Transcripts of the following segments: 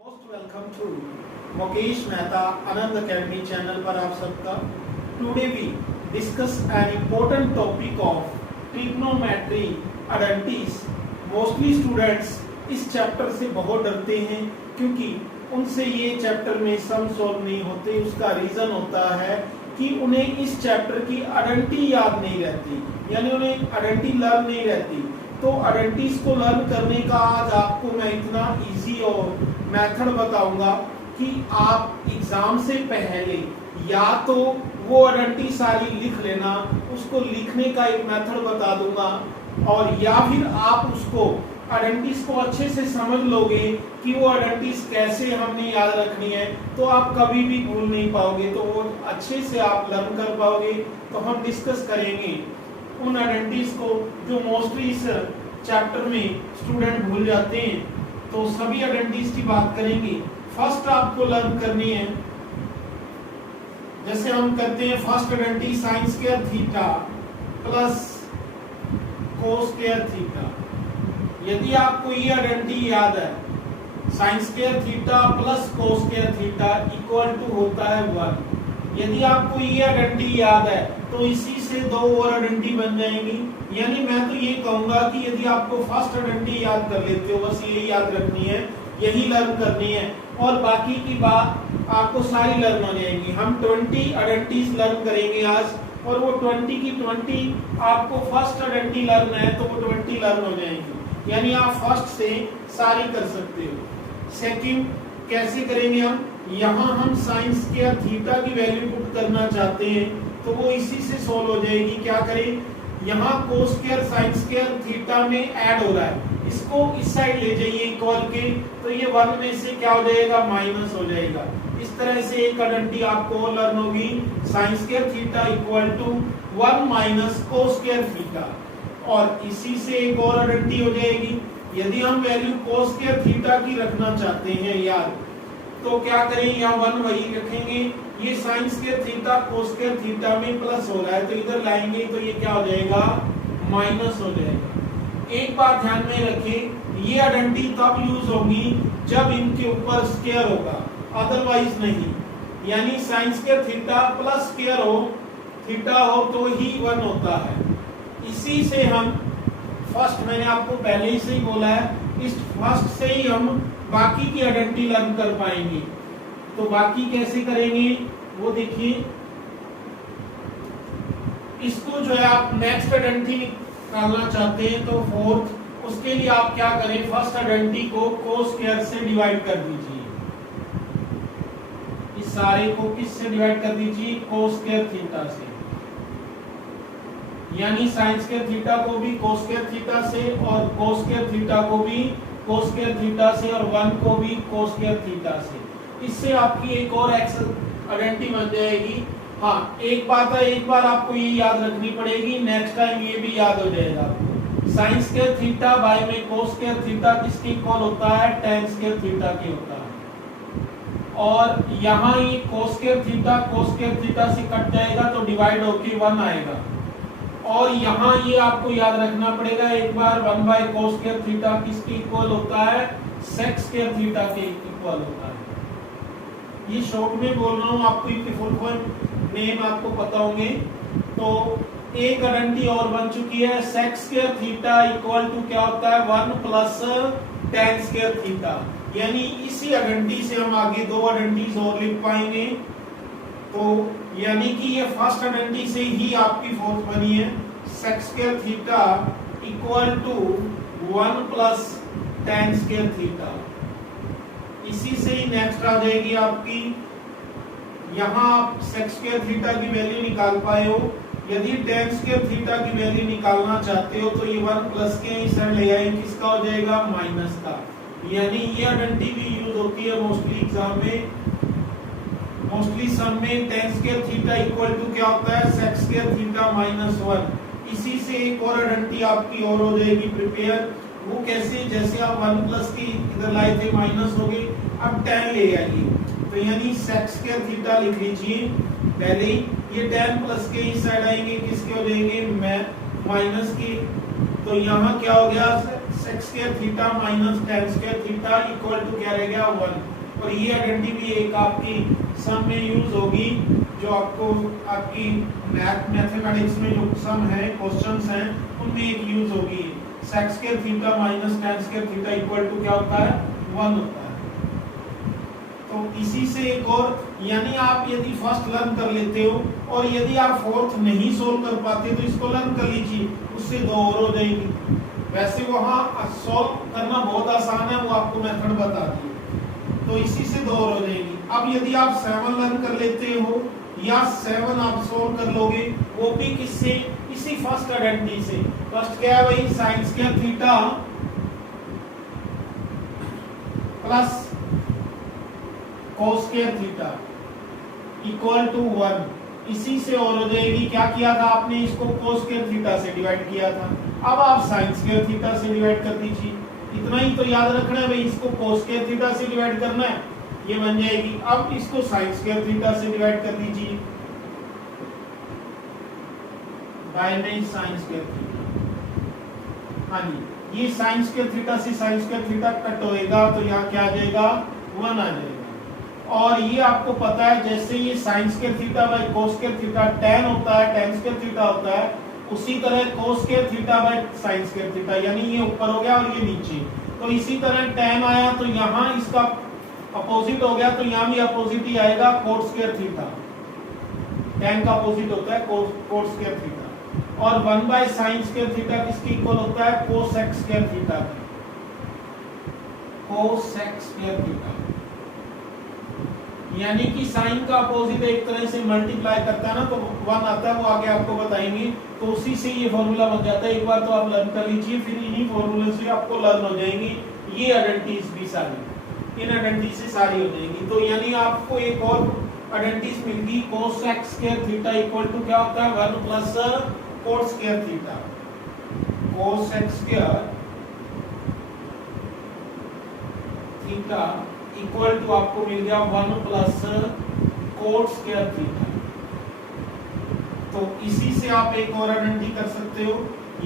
Most welcome to Mukesh Mehta Anand academy channel पर आप सबका। Today we discuss an important topic of trigonometry identities. Mostly students इस chapter से बहुत डरते हैं क्योंकि उनसे ये चैप्टर में सम सॉल्व नहीं होते। उसका रीजन होता है कि उन्हें इस चैप्टर की आइडेंटिटी याद नहीं रहती, यानी उन्हें आइडेंटिटी लर्न नहीं रहती। तो आइडेंटिटीज को लर्न करने का आज आपको मैं इतना इजी और मेथड बताऊंगा कि आप एग्जाम से पहले या तो वो आइडेंटिटी सारी लिख लेना, उसको लिखने का एक मेथड बता दूंगा, और या फिर आप उसको आइडेंटिटीज को अच्छे से समझ लोगे कि वो आइडेंटिटीज कैसे हमने याद रखनी है, तो आप कभी भी भूल नहीं पाओगे, तो वो अच्छे से आप लर्न कर पाओगे। तो हम डिस्कस करेंगे उन आइडेंटिटीज को जो मोस्टली इस चैप्टर में स्टूडेंट भूल जाते हैं। तो सभी आइडेंटिटीज की बात करेंगे। फर्स्ट आपको लर्न करनी है, जैसे हम करते हैं first identity sine square theta plus cos square theta. यदि आपको ये आइडेंटिटी याद है, sine square theta plus cos square theta equal to होता है 1। यदि आपको ये आइडेंटिटी याद है तो इसी से दो और आइडेंटिटी बन जाएंगी। यानी मैं तो ये कहूंगा कि यदि आपको फर्स्ट आइडेंटिटी याद कर लेते हो, बस यही याद रखनी है, यही लर्न करनी है, और बाकी की बात आपको सारी लर्न हो जाएंगी। हम 20 आइडेंटिटीज लर्न करेंगे आज, और वो 20 की 20 आपको फर्स्ट आइडेंटिटी लर्न है तो वो 20 लर्न हो जाएंगी। यानी आप फर्स्ट से सारी कर सकते हो। सेकंड कैसे करेंगे हम, यहाँ हम साइन स्क्वायर थीटा की वैल्यू पुट करना चाहते हैं तो वो इसी से सोल्व हो जाएगी। क्या करें, यहाँ cos square sine square theta में ऐड हो रहा है, इसको इस साइड ले जाइए इक्वल के, तो ये 1 में से क्या हो जाएगा, माइनस हो जाएगा। इस तरह से एक आइडेंटिटी आपको लर्न होगी, sine square theta equal to 1 minus cos square theta. और इसी से एक और आइडेंटिटी हो जाएगी। यदि हम वैल्यू कोस स्क्वायर थीटा की रखना चाहते हैं याद, तो क्या करें, यहाँ 1 वही रखेंगे, ये sign square theta cos square theta में प्लस हो रहा है तो इधर लाएंगे तो ये क्या हो जाएगा, माइनस हो जाएगा। एक बात ध्यान में रखें, ये आइडेंटिटी तब यूज होगी जब इनके ऊपर स्क्वायर होगा, अदरवाइज नहीं। यानी sign square theta plus square हो, थीटा हो तो ही 1 होता है। इसी से हम फर्स्ट, मैंने आपको पहले ही से ही बोला है, इस फर्स्ट से ही हम बाकी की आइडेंटिटी लर्न कर पाएंगे। तो बाकी कैसे करेंगे वो देखिए। इसको जो है आप नेक्स्ट आइडेंटिटी निकालना चाहते हैं तो फोर्थ, उसके लिए आप क्या करें, फर्स्ट आइडेंटिटी को कोस स्क्वायर से डिवाइड कर दीजिए। इस सारे को किससे डिवाइड कर दीजिए, कोस स्क्वायर थीटा से। यानी साइन स्क्वायर थीटा को भी कोस स्क्वायर थीटा से, और कोस स्क्वायर थीटा को भी कोस स्क्वायर थीटा से, और 1 को भी कोस स्क्वायर थीटा से। इससे आपकी एक और एक्स आइडेंटिटी बन जाएगी। हाँ, एक बात है, एक बार आपको ये याद रखनी पड़ेगी, नेक्स्ट टाइम ये भी याद हो जाएगा आपको। साइन स्क्वायर थीटा बाय में कोस स्क्वायर थीटा किसके इक्वल होता है, tan स्क्वायर थीटा के होता है। और यहाँ ये कोस स्क्वायर थीटा से कट जाएगा तो डिवाइड होके 1 आएगा। और यहाँ ये आपको याद रखना पड़ेगा एक बार, 1 बाय कोस स्क्वायर थीटा किसके इक्वल होता है, सेक स्क्वायर थीटा के इक्वल होता है। ये शॉर्ट में बोल रहा हूँ, आपको इनके फुल फॉर्म नेम आपको पता होंगे। तो एक आइडेंटिटी और बन चुकी है, sec square theta equal to क्या होता है, 1 प्लस tan स्क्वायर थीटा। यानी इसी आइडेंटिटी से हम आगे दो आइडेंटिटीज और लिख पाएंगे। तो यानी कि ये फर्स्ट आइडेंटिटी से ही आपकी फोर्थ बनी है, sec square theta equal to 1 plus tan square theta. इसी से ही नेक्स्ट आ जाएगी आपकी, यहाँ आप सेक स्क्वायर थीटा की वैल्यू निकाल पाए हो। यदि tan स्क्वायर थीटा की वैल्यू निकालना चाहते हो तो ये 1 प्लस के इस साइड ले आए, किसका हो जाएगा, माइनस का। यानी ये आइडेंटिटी भी यूज होती है मोस्टली एग्जाम में, मोस्टली सम में। tan square theta equal to क्या होता है, सेक स्क्वायर थीटा माइनस 1। इसी से एक और आइडेंटिटी आपकी और हो जाएगी प्रिपेयर। वो कैसे, जैसे आप 1 प्लस की इधर लाए थे माइनस हो गई, अब tan ले आइए, तो यानी सेक स्क्वायर थीटा लिख लीजिए पहले ही। ये tan प्लस के इस साइड आएंगे, किसके हो जाएंगे, माइनस के। तो यहाँ क्या हो गया, sec sec square theta minus ten square theta equal to क्या रह गया 1। और ये आइडेंटिटी भी एक आपकी सम में यूज होगी, जो आपको आपकी मैथमेटिक्स में जो सम है, क्वेश्चंस हैं, उनमें एक यूज होगी। Sec square theta minus ten square theta equal to क्या होता है 1 होता है। तो इसी से एक और, यानी आप यदि फर्स्ट लर्न कर लेते हो और यदि आप फोर्थ नहीं सोल्व कर पाते तो इसको लर्न कर लीजिए, उससे 2 और हो जाएंगी। वैसे वहां सोल्व करना बहुत आसान है, वो आपको मेथड बता दी, तो इसी से 2 और हो जाएंगी। अब यदि आप 7 लर्न कर लेते हो या 7 आप सोल्व कर लोगे, वो भी किससे, इसी फर्स्ट आइडेंटिटी से। फर्स्ट क्या है भाई, sine square theta plus cos square theta equal to 1। इसी से और हो जाएगी, क्या किया था आपने, इसको cos स्क्वायर थीटा से डिवाइड किया था, अब आप sin स्क्वायर थीटा से डिवाइड कर दीजिए। इतना ही तो याद रखना है भाई, इसको cos स्क्वायर थीटा से डिवाइड करना है, ये बन जाएगी। अब इसको sin स्क्वायर थीटा से डिवाइड कर दीजिए, बाय में sin स्क्वायर थीटा। हाँ जी, ये sin स्क्वायर थीटा से sin स्क्वायर थीटा कट होएगा, तो यहाँ क्या आ जाएगा 1 आ जाएगा। और ये आपको पता है, जैसे ये sin square theta by cos square theta tan होता है, tan स्क्वायर थीटा होता है, उसी तरह cos square theta by sin square theta, यानी ये ऊपर हो गया और ये नीचे। तो इसी तरह tan आया तो यहाँ इसका अपोजिट हो गया, तो यहाँ भी अपोजिट ही आएगा cot स्क्वायर थीटा। tan का अपोजिट होता है cot स्क्वायर थीटा। और 1 बाय sin स्क्वायर थीटा किसके इक्वल होता है, cosec square theta. cosec square theta यानी कि साइन का अपोजिट एक तरह से मल्टीप्लाई करता है ना, तो 1 आता है, वो आगे आपको बताएंगे। तो उसी से ये फॉर्मूला बन जाता है। एक बार तो आप लर्न कर लीजिए, फिर इन्हीं फॉर्मूले से आपको लर्न हो जाएंगी ये आइडेंटिटीज भी सारी, इन आइडेंटिटी से सारी हो जाएंगी। तो यानी आपको एक और आइडेंटिटीज मिल गई, cosec square theta equal to क्या होता है 1 plus cot square theta. cosec square theta equal to आपको मिल गया 1 प्लस cot स्क्वायर थीटा। तो इसी से आप एक और आइडेंटिटी कर सकते हो।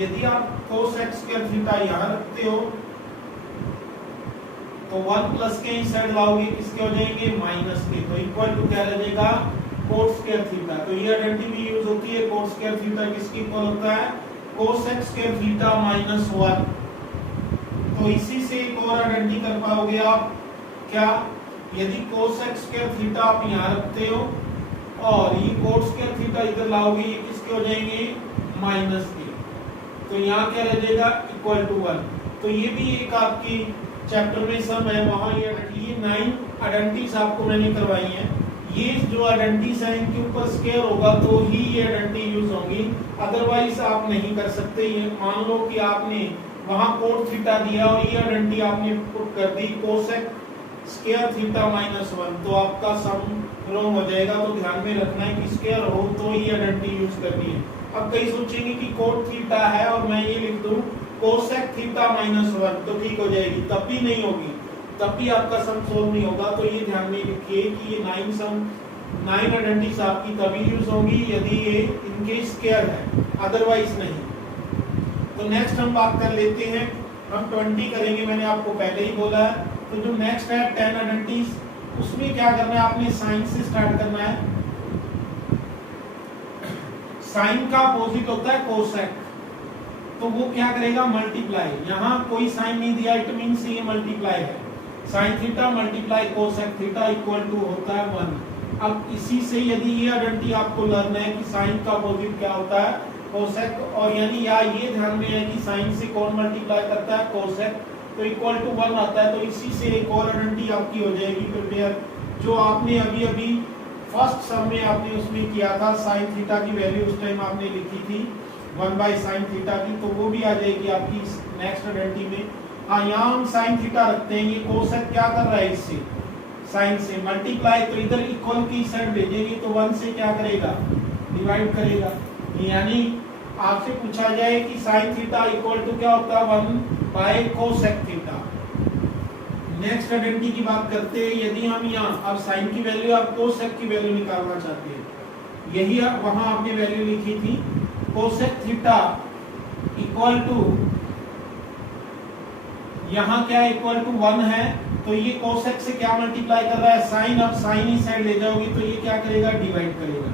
यदि आप cosec स्क्वायर थीटा यहाँ रखते हो तो 1 प्लस के इस साइड लाओगे, किसके हो जाएंगे माइनस के, तो इक्वल टू क्या रह जाएगा cot स्क्वायर थीटा। तो ये आइडेंटिटी भी यूज होती है, cot स्क्वायर थीटा किसके इक्वल होता है cosec स्क्वायर थीटा माइनस 1। तो इसी से एक और आइडेंटिटी कर पाओगे आप, क्या, यदि cosec स्क्वायर थीटा आप यहाँ रखते हो और ये cot स्क्वायर थीटा इधर लाओगे, ये किसके हो जाएंगे माइनस के, तो यहाँ क्या रह जाएगा इक्वल टू 1। तो ये भी एक आपकी चैप्टर में सम है, वहां ये 9 आइडेंटिटीज आपको मैंने करवाई हैं। ये जो आइडेंटिटीज हैं इनके ऊपर स्क्वायर होगा तो ही ये आइडेंटिटी यूज होंगी, अदरवाइज आप नहीं कर सकते। ये मान लो कि आपने वहां cot थीटा दिया और ये आइडेंटिटी आपने पुट कर दी cosec स्क्वायर थीटा माइनस 1, तो आपका सम रॉन्ग हो जाएगा। तो ध्यान में रखना है कि स्क्वायर हो तो ये आइडेंटिटी यूज करनी है। अब कई सोचेंगे कि cot थीटा है और मैं ये लिख दूं cosec थीटा माइनस 1 तो ठीक हो जाएगी, तब भी नहीं होगी, तब भी आपका सम सोल्व नहीं होगा। तो ये ध्यान में रखिए कि ये 9 आइडेंटिटीज आपकी तभी यूज होंगी यदि ये इनके स्क्वायर है, अदरवाइज नहीं। तो नेक्स्ट हम बात कर लेते हैं, हम 20 करेंगे, मैंने आपको पहले ही बोला है। तो जो नेक्स्ट है 10 आइडेंटिटीज, उसमें क्या करना है, आपने साइन से स्टार्ट करना है। साइन का अपोजिट होता है cosec, तो वो क्या करेगा मल्टीप्लाई। यहाँ कोई साइन नहीं दिया, इट मींस ये मल्टीप्लाई है। Sine theta multiply cosec theta equal to होता है 1। अब इसी से यदि ये आइडेंटिटी आपको लर्न है कि साइन का अपोजिट क्या होता है cosec, और यानी या ये ध्यान में है कि साइन से कौन मल्टीप्लाई करता है cosec, तो इक्वल टू 1 आता है। तो इसी से एक और आइडेंटिटी आपकी हो जाएगी प्रिपेयर, जो आपने अभी अभी फर्स्ट सम में आपने उसमें किया था, साइन थीटा की वैल्यू उस टाइम आपने लिखी थी 1 बाय साइन थीटा की, तो वो भी आ जाएगी आपकी नेक्स्ट आइडेंटिटी में। हाँ, यहाँ हम साइन थीटा रखते हैं, ये cosec क्या कर रहा है इससे, साइन से मल्टीप्लाई, तो इधर इक्वल की साइड भेजेंगे तो 1 से क्या करेगा डिवाइड करेगा। यानी आपसे पूछा जाए कि साइन थीटा इक्वल टू क्या होता है 1 by cosec theta. Next identity की बात करते हैं, यदि हम यहाँ अब साइन की वैल्यू आप cosec की वैल्यू निकालना चाहते हैं, यही वहां आपने वैल्यू लिखी थी cosec थीटा इक्वल टू यहाँ क्या इक्वल टू 1 है, तो ये कोसेक से क्या मल्टीप्लाई कर रहा है, साइन। अब साइन ही साइड ले जाओगी तो ये क्या करेगा, डिवाइड करेगा।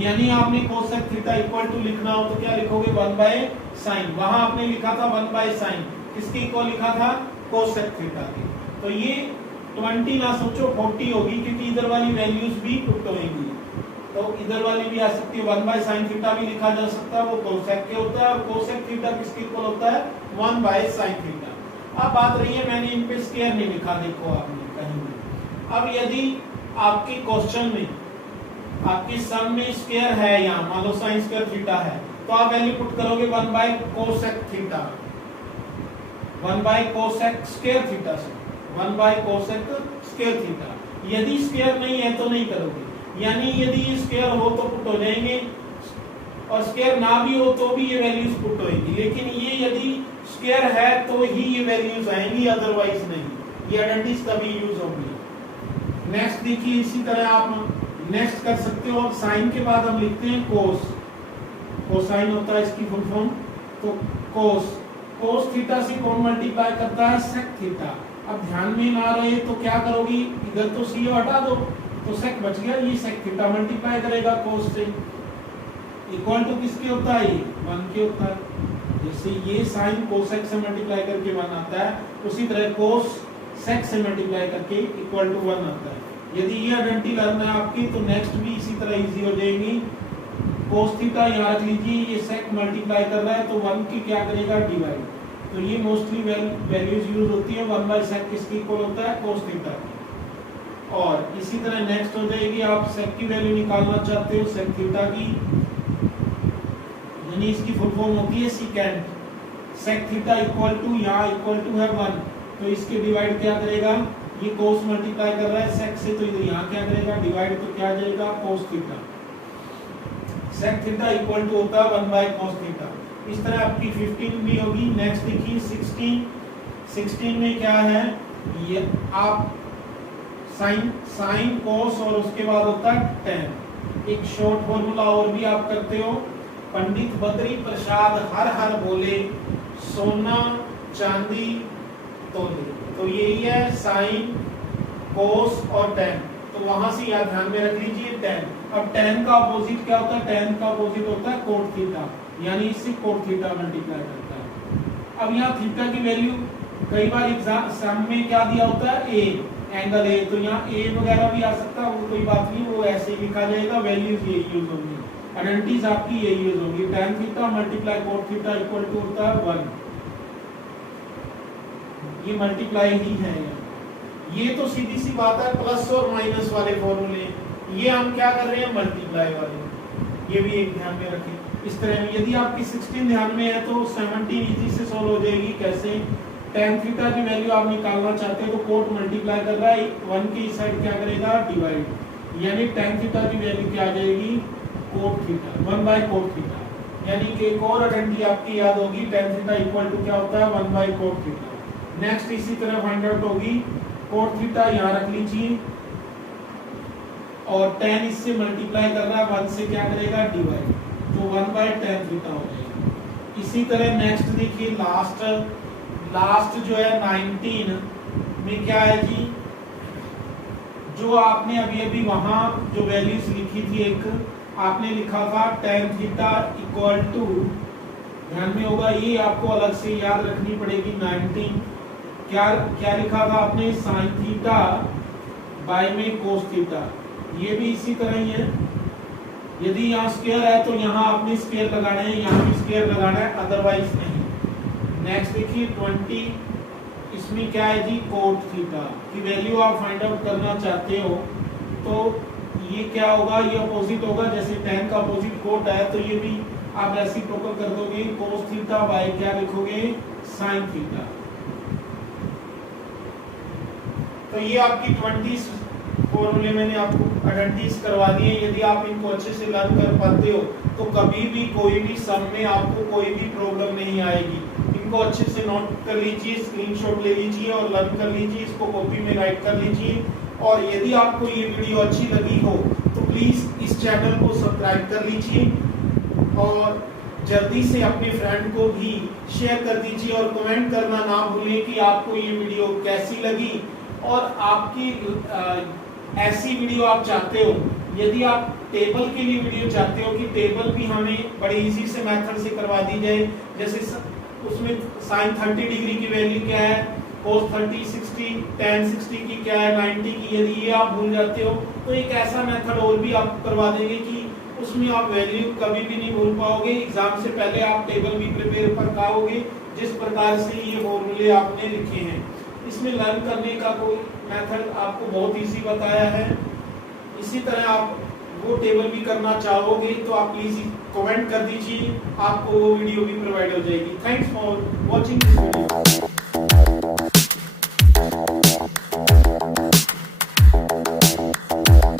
यानी आपने कोसेक थीटा इक्वल टू लिखना हो तो क्या लिखोगे, 1 बाय साइन। वहां आपने लिखा था 1 बाय साइन, किसके इक्वल लिखा था, कोसेक थीटा के। तो ये 20 ना सोचो 40 होगी, क्योंकि इधर वाली वैल्यूज भी पुट होंगी, तो इधर वाली भी आ सकती है। 1 बाय साइन थीटा भी लिखा जा सकता है, वो कोसेक के होता है, और कोसेक थीटा किसके इक्वल होता है, 1 बाय साइन थीटा। अब बात रही है, मैंने इन पे स्क्वायर नहीं लिखा, देखो आपने कहीं भी। अब यदि आपके क्वेश्चन में, आपके सम में स्क्वायर है, यहाँ मान लो साइन स्क्वायर थीटा है, तो आप वैल्यू पुट करोगे 1 bye cosec theta, 1 bye cosec square theta से, 1 बाय कोसेक स्क्वायर थीटा। यदि स्क्वायर नहीं है तो नहीं करोगे, यानी यदि ये स्क्वायर हो तो पुट हो जाएंगे, और स्क्वायर ना भी हो तो भी ये वैल्यूज पुट होएंगी। लेकिन ये यदि स्क्वायर है तो ही ये वैल्यूज आएंगी, अदरवाइज नहीं। ये आइडेंटिटीज तभी यूज होंगी। नेक्स्ट देखिए, इसी तरह आप नेक्स्ट कर सकते हो। अब साइन के बाद हम लिखते हैं कोस। कोसाइन होता है इसकी फुल फॉर्म, तो कोस, कोस थीटा से कौन मल्टीप्लाई करता है, सेक थीटा। अब ध्यान में ना रहे तो क्या करोगी, इधर तो सी हटा दो तो सेक बच गया, ये सेक थीटा मल्टीप्लाई करेगा कोस से। इक्वल टू किसके होता है, 1 के होता है। जैसे ये साइन कोसेक से मल्टीप्लाई करके 1 आता है, उसी तरह कोस सेक से मल्टीप्लाई करके इक्वल टू 1 आता है। यदि ये आइडेंटिटी लर्न है आपकी, तो नेक्स्ट भी इसी तरह इजी हो जाएगी। कोस थीटा यहाँ रख लीजिए, ये सेक मल्टीप्लाई कर रहा है तो 1 की क्या करेगा, डिवाइड। तो ये मोस्टली वैल्यूज यूज होती है। 1 बाय सेक किसकी इक्वल होता है, कोस थीटा की। और इसी तरह नेक्स्ट हो जाएगी, आप सेक की वैल्यू निकालना चाहते हो सेक थीटा की, यानी इसकी फुल फॉर्म होती है secant. Sec theta equal to, यहाँ इक्वल टू है 1, तो इसके डिवाइड क्या करेगा, ये कोस मल्टीप्लाई कर रहा है सेक से, तो इधर यहाँ क्या करेगा, डिवाइड, तो क्या आ जाएगा, cos theta. Sec theta equal to होता है 1 बाय कोस थीटा। इस तरह आपकी 15 भी होगी। नेक्स्ट देखिए 16 में क्या है, ये आप साइन कोस और उसके बाद होता है tan। एक शॉर्ट फॉर्मूला और भी आप करते हो, पंडित बद्री प्रसाद हर हर बोले, सोना चांदी तोले। तो यही है साइन कोस और tan। तो वहां से याद ध्यान में रख लीजिए tan। अब tan का अपोजिट क्या होता है, tan का अपोजिट होता है कोट थीटा, यानी इससे कोट थीटा मल्टीप्लाई करता है। अब यहाँ थीटा की वैल्यू कई बार एग्जाम में क्या दिया होता है, ए, एंगल ए, तो यहाँ ए वगैरह भी आ सकता है, वो कोई बात नहीं, वो ऐसे ही लिखा जाएगा, वैल्यूज ये यूज होंगी, आइडेंटिटीज आपकी ये यूज होंगी। tan theta multiply cot theta equal to होता है 1। ये मल्टीप्लाई ही है। ये तो सीधी सी बात है, प्लस और माइनस वाले फॉर्मूले, ये हम क्या कर रहे हैं, मल्टीप्लाई वाले। ये भी एक ध्यान में रखें। इस तरह में यदि आपकी 16 ध्यान में है तो 17 इजी से सॉल्व हो जाएगी। कैसे, tan थीटा की वैल्यू आप निकालना चाहते हो तो कोट मल्टीप्लाई कर रहा है, 1 की साइड क्या करेगा, डिवाइड, यानी tan थीटा की वैल्यू क्या आ जाएगी, cot theta, 1 by cot theta. यानी कि एक और आइडेंटिटी आपकी याद होगी, tan थीटा इक्वल टू क्या होता है, 1 बाय कोट थीटा। नेक्स्ट इसी तरह फाइंड आउट होगी, कोट थीटा यहाँ रख लीजिए, और tan इससे मल्टीप्लाई कर रहा है, 1 से क्या करेगा, डिवाइड, तो 1 बाय tan थीटा हो जाएगा। इसी तरह नेक्स्ट देखिए, लास्ट जो है 19 में क्या है जी, जो आपने अभी वहां जो वैल्यूज लिखी थी, एक आपने लिखा था tan थीटा इक्वल टू, ध्यान में होगा, ये आपको अलग से याद रखनी पड़ेगी। 19 क्या लिखा था आपने, साइन थीटा बाय में कोस थीटा। ये भी इसी तरह ही है, यदि यहाँ स्क्वायर है तो यहाँ आपने स्क्वायर लगाना है, यहाँ भी स्क्वायर लगाना है, अदरवाइज नहीं। नेक्स्ट देखिए 20, इसमें क्या है जी, कोट थीटा की वैल्यू आप फाइंड आउट करना चाहते हो, तो ये क्या होगा, ये अपोजिट होगा, जैसे tan का अपोजिट कोट है, तो ये भी आप रेसिप्रोकल कर दोगे, कोस थीटा बाय क्या लिखोगे, साइन थीटा। तो ये आपकी 20 फॉर्मूले मैंने आपको आइडेंटिटीज करवा दिए। यदि आप इनको अच्छे से लर्न कर पाते हो तो कभी भी कोई भी सम में आपको कोई भी प्रॉब्लम नहीं आएगी। इनको अच्छे से नोट कर लीजिए, स्क्रीनशॉट ले लीजिए और लर्न कर लीजिए, इसको कॉपी में राइट कर लीजिए। और यदि आपको ये वीडियो अच्छी लगी हो तो प्लीज इस चैनल को सब्सक्राइब कर लीजिए और जल्दी से अपने फ्रेंड को भी शेयर कर दीजिए और कमेंट करना ना भूलें कि आपको ये वीडियो कैसी लगी और आपकी ऐसी वीडियो आप चाहते हो। यदि आप टेबल के लिए वीडियो चाहते हो कि टेबल भी हमें बड़े इजी से मेथड से करवा दी जाए, जैसे उसमें साइन 30 डिग्री की वैल्यू क्या है, cos 30, 60, tan 60 की क्या है, 90 की, यदि ये आप भूल जाते हो तो एक ऐसा मेथड और भी आप करवा देंगे कि उसमें आप वैल्यू कभी भी नहीं भूल पाओगे। एग्जाम से पहले आप टेबल भी प्रिपेयर कर पाओगे जिस प्रकार से ये फॉर्मूले आपने लिखे हैं। इसमें लर्न करने का कोई मेथड आपको बहुत इजी बताया है। इसी तरह आप वो टेबल भी करना चाहोगे तो आप प्लीज कमेंट कर दीजिए, आपको वो वीडियो भी प्रोवाइड हो जाएगी। Thanks for watching this video.